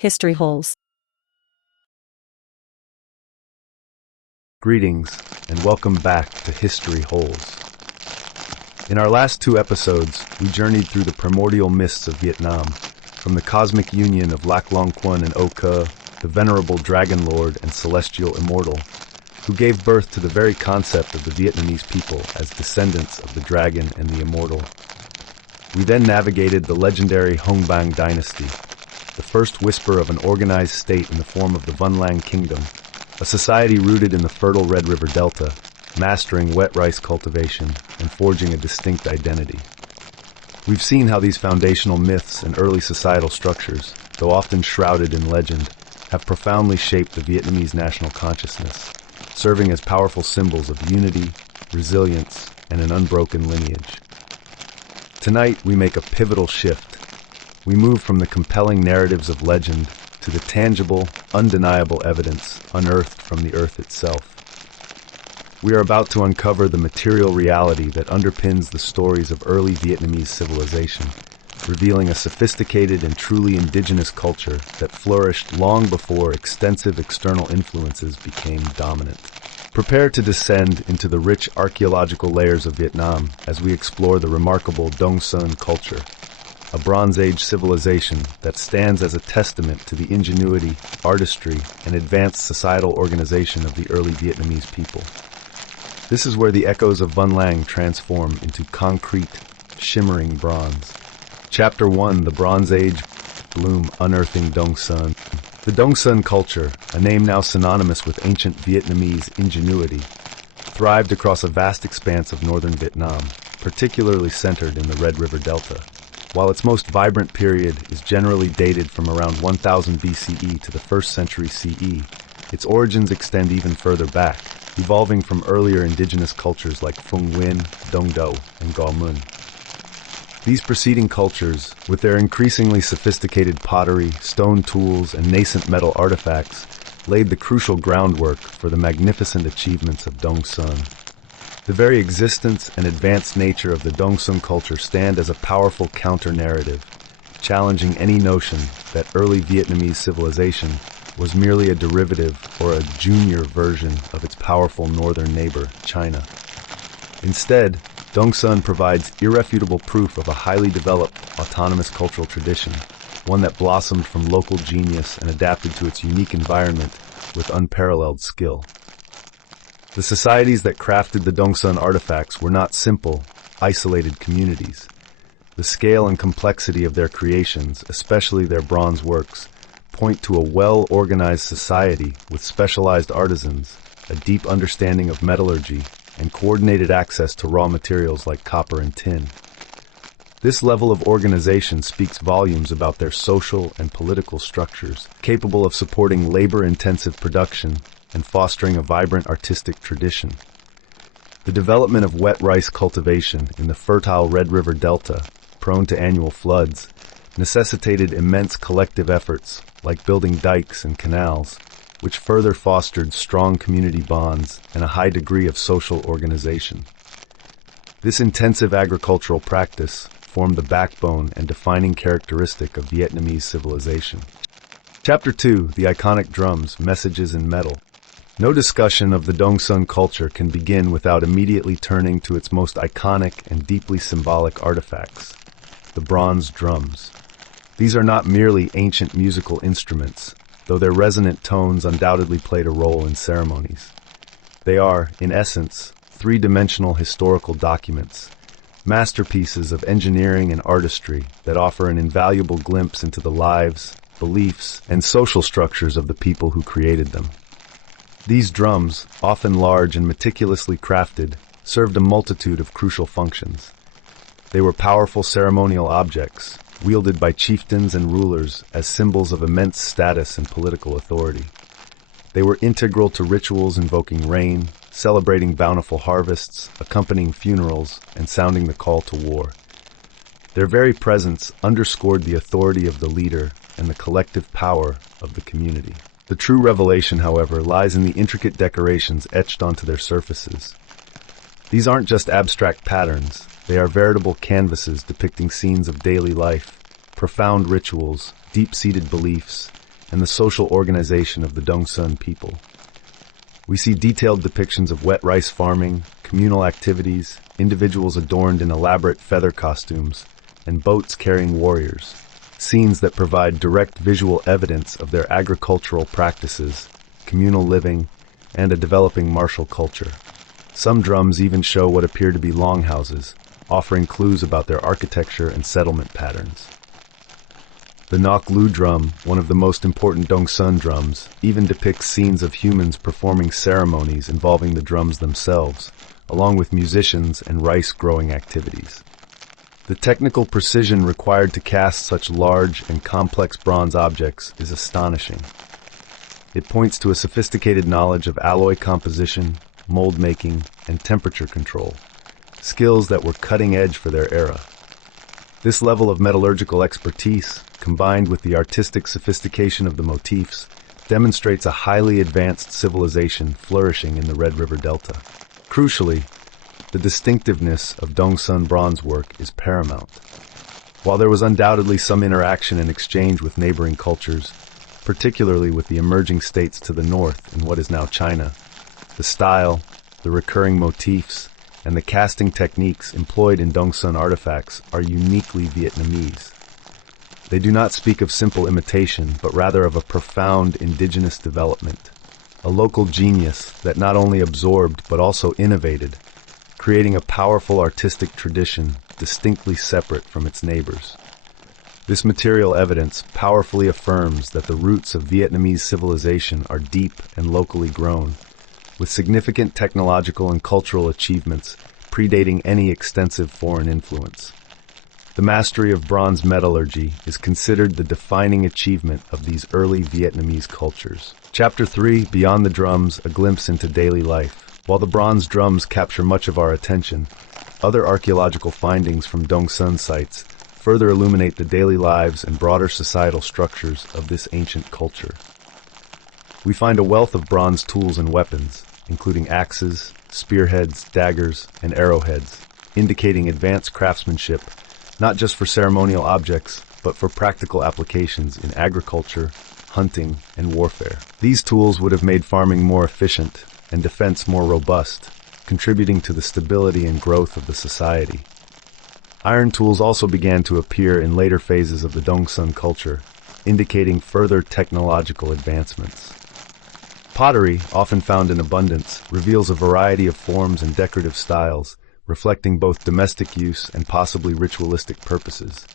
History Holes. Greetings, and welcome back to History Holes. In our last two episodes, we journeyed through the primordial mists of Vietnam, from the cosmic union of Lac Long Quan and O Ke, the venerable Dragon Lord and celestial immortal, who gave birth to the very concept of the Vietnamese people as descendants of the dragon and the immortal. We then navigated the legendary Hong Bang dynasty, the first whisper of an organized state in the form of the Vân Lang Kingdom, a society rooted in the fertile Red River Delta, mastering wet rice cultivation and forging a distinct identity. We've seen how these foundational myths and early societal structures, though often shrouded in legend, have profoundly shaped the Vietnamese national consciousness, serving as powerful symbols of unity, resilience, and an unbroken lineage. Tonight, we make a pivotal shift. We move from the compelling narratives of legend to the tangible, undeniable evidence unearthed from the earth itself. We are about to uncover the material reality that underpins the stories of early Vietnamese civilization, revealing a sophisticated and truly indigenous culture that flourished long before extensive external influences became dominant. Prepare to descend into the rich archaeological layers of Vietnam as we explore the remarkable Đông Sơn Culture, a Bronze Age civilization that stands as a testament to the ingenuity, artistry, and advanced societal organization of the early Vietnamese people. This is where the echoes of Vân Lang transform into concrete, shimmering bronze. Chapter 1, The Bronze Age Bloom, Unearthing Đông Sơn. The Đông Sơn culture, a name now synonymous with ancient Vietnamese ingenuity, thrived across a vast expanse of northern Vietnam, particularly centered in the Red River Delta. While its most vibrant period is generally dated from around 1000 BCE to the 1st century CE, its origins extend even further back, evolving from earlier indigenous cultures like Phuong Nguyen, Dong Do, and Go Mun. These preceding cultures, with their increasingly sophisticated pottery, stone tools, and nascent metal artifacts, laid the crucial groundwork for the magnificent achievements of Đông Sơn. The very existence and advanced nature of the Đông Sơn culture stand as a powerful counter-narrative, challenging any notion that early Vietnamese civilization was merely a derivative or a junior version of its powerful northern neighbor, China. Instead, Đông Sơn provides irrefutable proof of a highly developed, autonomous cultural tradition, one that blossomed from local genius and adapted to its unique environment with unparalleled skill. The societies that crafted the Đông Sơn artifacts were not simple, isolated communities. The scale and complexity of their creations, especially their bronze works, point to a well-organized society with specialized artisans, a deep understanding of metallurgy, and coordinated access to raw materials like copper and tin. This level of organization speaks volumes about their social and political structures, capable of supporting labor-intensive production and fostering a vibrant artistic tradition. The development of wet rice cultivation in the fertile Red River Delta, prone to annual floods, necessitated immense collective efforts like building dikes and canals, which further fostered strong community bonds and a high degree of social organization. This intensive agricultural practice formed the backbone and defining characteristic of Vietnamese civilization. Chapter 2, The Iconic Drums, Messages in Metal. No discussion of the Đông Sơn culture can begin without immediately turning to its most iconic and deeply symbolic artifacts, the bronze drums. These are not merely ancient musical instruments, though their resonant tones undoubtedly played a role in ceremonies. They are, in essence, three-dimensional historical documents, masterpieces of engineering and artistry that offer an invaluable glimpse into the lives, beliefs, and social structures of the people who created them. These drums, often large and meticulously crafted, served a multitude of crucial functions. They were powerful ceremonial objects, wielded by chieftains and rulers as symbols of immense status and political authority. They were integral to rituals invoking rain, celebrating bountiful harvests, accompanying funerals, and sounding the call to war. Their very presence underscored the authority of the leader and the collective power of the community. The true revelation, however, lies in the intricate decorations etched onto their surfaces. These aren't just abstract patterns. They are veritable canvases depicting scenes of daily life, profound rituals, deep-seated beliefs, and the social organization of the Đông Sơn people. We see detailed depictions of wet rice farming, communal activities, individuals adorned in elaborate feather costumes, and boats carrying warriors, scenes that provide direct visual evidence of their agricultural practices, communal living, and a developing martial culture. Some drums even show what appear to be longhouses, offering clues about their architecture and settlement patterns. The Nok Lu drum, one of the most important Đông Sơn drums, even depicts scenes of humans performing ceremonies involving the drums themselves, along with musicians and rice-growing activities. The technical precision required to cast such large and complex bronze objects is astonishing. It points to a sophisticated knowledge of alloy composition, mold making, and temperature control, skills that were cutting edge for their era. This level of metallurgical expertise, combined with the artistic sophistication of the motifs, demonstrates a highly advanced civilization flourishing in the Red River Delta. Crucially, the distinctiveness of Đông Sơn bronze work is paramount. While there was undoubtedly some interaction and exchange with neighboring cultures, particularly with the emerging states to the north in what is now China, the style, the recurring motifs, and the casting techniques employed in Đông Sơn artifacts are uniquely Vietnamese. They do not speak of simple imitation, but rather of a profound indigenous development, a local genius that not only absorbed but also innovated, creating a powerful artistic tradition distinctly separate from its neighbors. This material evidence powerfully affirms that the roots of Vietnamese civilization are deep and locally grown, with significant technological and cultural achievements predating any extensive foreign influence. The mastery of bronze metallurgy is considered the defining achievement of these early Vietnamese cultures. Chapter 3, Beyond the Drums, a glimpse into daily life. While the bronze drums capture much of our attention, other archaeological findings from Đông Sơn sites further illuminate the daily lives and broader societal structures of this ancient culture. We find a wealth of bronze tools and weapons, including axes, spearheads, daggers, and arrowheads, indicating advanced craftsmanship, not just for ceremonial objects, but for practical applications in agriculture, hunting, and warfare. These tools would have made farming more efficient and defense more robust, contributing to the stability and growth of the society. Iron tools also began to appear in later phases of the Đông Sơn culture, indicating further technological advancements. Pottery, often found in abundance, reveals a variety of forms and decorative styles, reflecting both domestic use and possibly ritualistic purposes.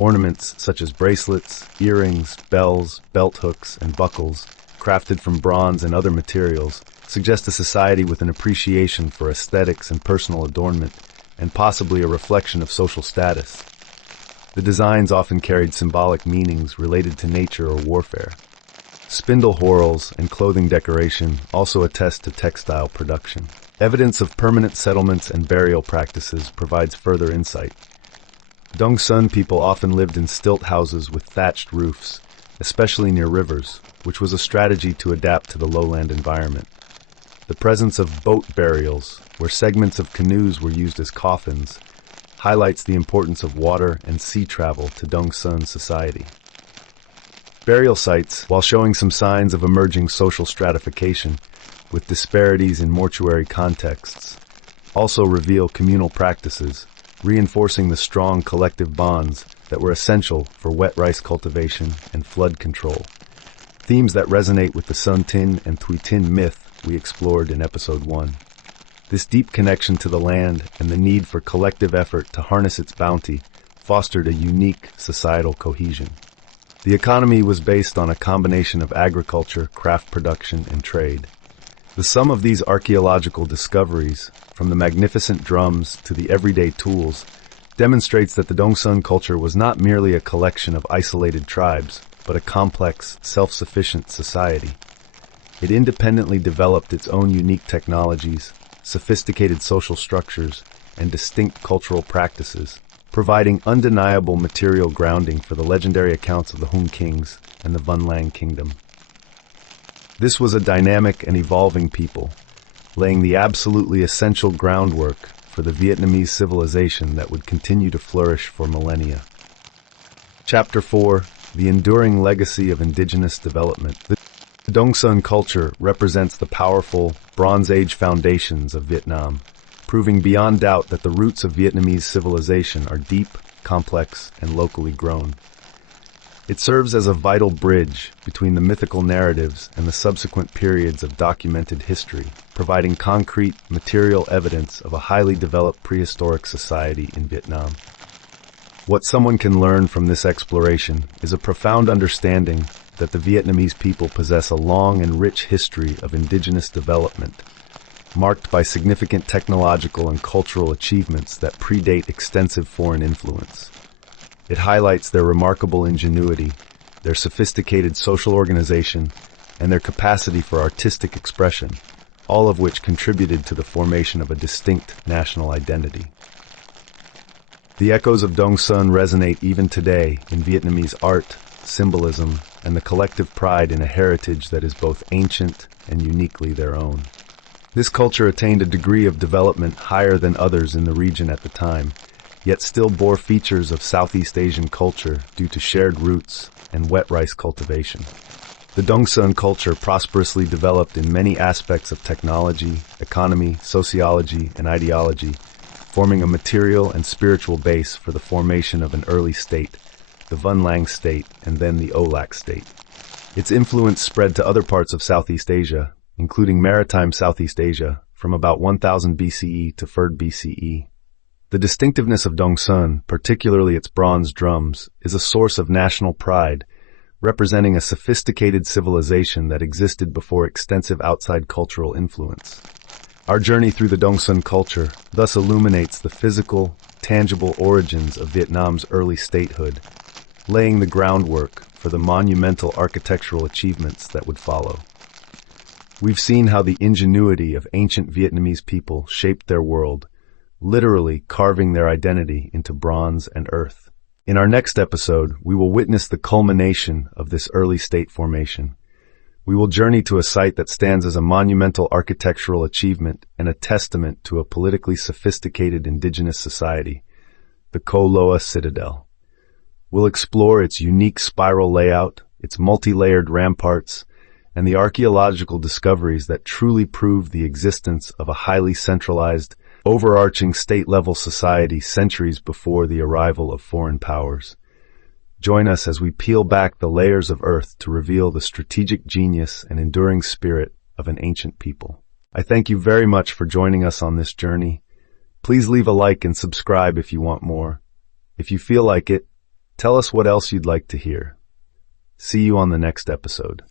Ornaments such as bracelets, earrings, bells, belt hooks, and buckles, crafted from bronze and other materials, suggest a society with an appreciation for aesthetics and personal adornment, and possibly a reflection of social status. The designs often carried symbolic meanings related to nature or warfare. Spindle whorls and clothing decoration also attest to textile production. Evidence of permanent settlements and burial practices provides further insight. Đông Sơn people often lived in stilt houses with thatched roofs, especially near rivers, which was a strategy to adapt to the lowland environment. The presence of boat burials, where segments of canoes were used as coffins, highlights the importance of water and sea travel to Đông Sơn society. Burial sites, while showing some signs of emerging social stratification, with disparities in mortuary contexts, also reveal communal practices, reinforcing the strong collective bonds that were essential for wet rice cultivation and flood control. Themes that resonate with the Sun Tin and Thuy Tin myth we explored in Episode 1. This deep connection to the land and the need for collective effort to harness its bounty fostered a unique societal cohesion. The economy was based on a combination of agriculture, craft production, and trade. The sum of these archaeological discoveries, from the magnificent drums to the everyday tools, demonstrates that the Đông Sơn culture was not merely a collection of isolated tribes, but a complex, self-sufficient society. It independently developed its own unique technologies, sophisticated social structures, and distinct cultural practices, providing undeniable material grounding for the legendary accounts of the Hung kings and the Vân Lang kingdom. This was a dynamic and evolving people, laying the absolutely essential groundwork for the Vietnamese civilization that would continue to flourish for millennia. Chapter 4, the enduring legacy of indigenous development. The Đông Sơn culture represents the powerful Bronze Age foundations of Vietnam, proving beyond doubt that the roots of Vietnamese civilization are deep, complex, and locally grown. It serves as a vital bridge between the mythical narratives and the subsequent periods of documented history, providing concrete, material evidence of a highly developed prehistoric society in Vietnam. What someone can learn from this exploration is a profound understanding that the Vietnamese people possess a long and rich history of indigenous development, marked by significant technological and cultural achievements that predate extensive foreign influence. It highlights their remarkable ingenuity, their sophisticated social organization, and their capacity for artistic expression, all of which contributed to the formation of a distinct national identity. The echoes of Đông Sơn resonate even today in Vietnamese art, symbolism, and the collective pride in a heritage that is both ancient and uniquely their own. This culture attained a degree of development higher than others in the region at the time, yet still bore features of Southeast Asian culture due to shared roots and wet rice cultivation. The Đông Sơn culture prosperously developed in many aspects of technology, economy, sociology, and ideology, forming a material and spiritual base for the formation of an early state, the Vân Lang state, and then the Olac state. Its influence spread to other parts of Southeast Asia, including maritime Southeast Asia, from about 1000 BCE to 3rd BCE. The distinctiveness of Đông Sơn, particularly its bronze drums, is a source of national pride, representing a sophisticated civilization that existed before extensive outside cultural influence. Our journey through the Đông Sơn culture thus illuminates the physical, tangible origins of Vietnam's early statehood, laying the groundwork for the monumental architectural achievements that would follow. We've seen how the ingenuity of ancient Vietnamese people shaped their world, literally carving their identity into bronze and earth. In our next episode, we will witness the culmination of this early state formation. We will journey to a site that stands as a monumental architectural achievement and a testament to a politically sophisticated indigenous society, the Co Loa Citadel. We'll explore its unique spiral layout, its multi-layered ramparts, and the archaeological discoveries that truly prove the existence of a highly centralized, overarching state-level society centuries before the arrival of foreign powers. Join us as we peel back the layers of earth to reveal the strategic genius and enduring spirit of an ancient people. I thank you very much for joining us on this journey. Please leave a like and subscribe if you want more. If you feel like it, tell us what else you'd like to hear. See you on the next episode.